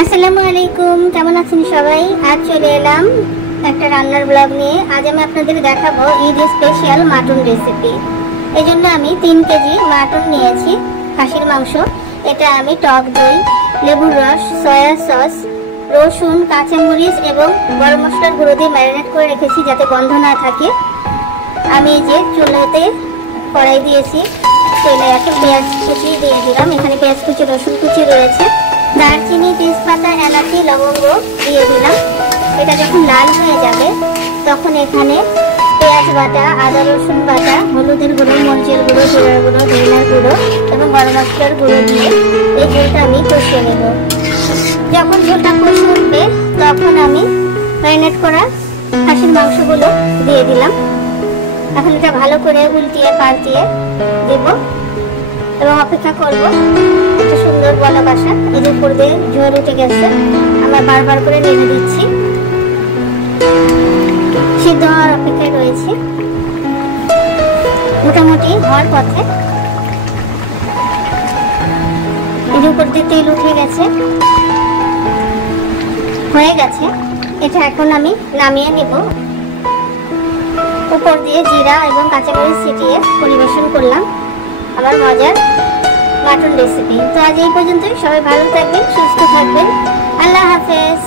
আসসালামু আলাইকুম, কেমন আছেন সবাই? আজ চলে এলাম একটা রান্নার ব্লগ নিয়ে। আজ আমি আপনাদের দেখাবো ঈদ স্পেশাল মাটন রেসিপি। এই জন্য আমি 3 কেজি মাটন নিয়েছি, খাসির মাংস। এটা আমি টক দই, লেবুর রস, সয়া সস, রসুন, কাঁচামরিচ এবং গরম মশলার গুঁড়ো দিয়ে ম্যারিনেট করে রেখেছি যাতে গন্ধ না থাকে। আমি এই যে চুলাতে কড়াই দিয়েছি, তেলে এখন পেঁয়াজ কুচি দিয়ে দিলাম। এখানে পেঁয়াজ কুচি, রসুন কুচি রয়েছে, দারচিনি, তেজপাতা, এলাচি, লবঙ্গ দিয়ে দিলাম। এটা যখন লাল হয়ে যাবে তখন এখানে পেঁয়াজ বাটা, আদা রসুন বাটা, হলুদের গুঁড়ো, মরিচের গুঁড়ো, জিরার গুঁড়ো, ধনিয়ার গুঁড়ো এবং গরম মশলার গুঁড়ো দিয়ে এই ঝোলটা আমি কষিয়ে নেব। যখন ঝোলটা কষে উঠবে তখন আমি ম্যারিনেট করা খাসির মাংসগুলো দিয়ে দিলাম। এখন এটা ভালো করে উল্টিয়ে পাল্টিয়ে দেব এবং অপেক্ষা করব একটা সুন্দর বলক আসা। এর উপর দিয়ে ঝোল উঠে গেছে, আমরা বারবার করে নেড়ে দিচ্ছি। সিদ্ধ হওয়ার অপেক্ষায় রয়েছে, মোটামুটি হওয়ার পথে। এর উপর দিয়ে তেল উঠে গেছে, হয়ে গেছে। এটা এখন আমি নামিয়ে নেব। উপর দিয়ে জিরা এবং কাঁচামরিচ ছিটিয়ে পরিবেশন করলাম আমার মজার মাটন রেসিপি। তো আজ এই পর্যন্তই। সবাই ভালো থাকবেন, সুস্থ থাকবেন। আল্লাহ হাফেজ।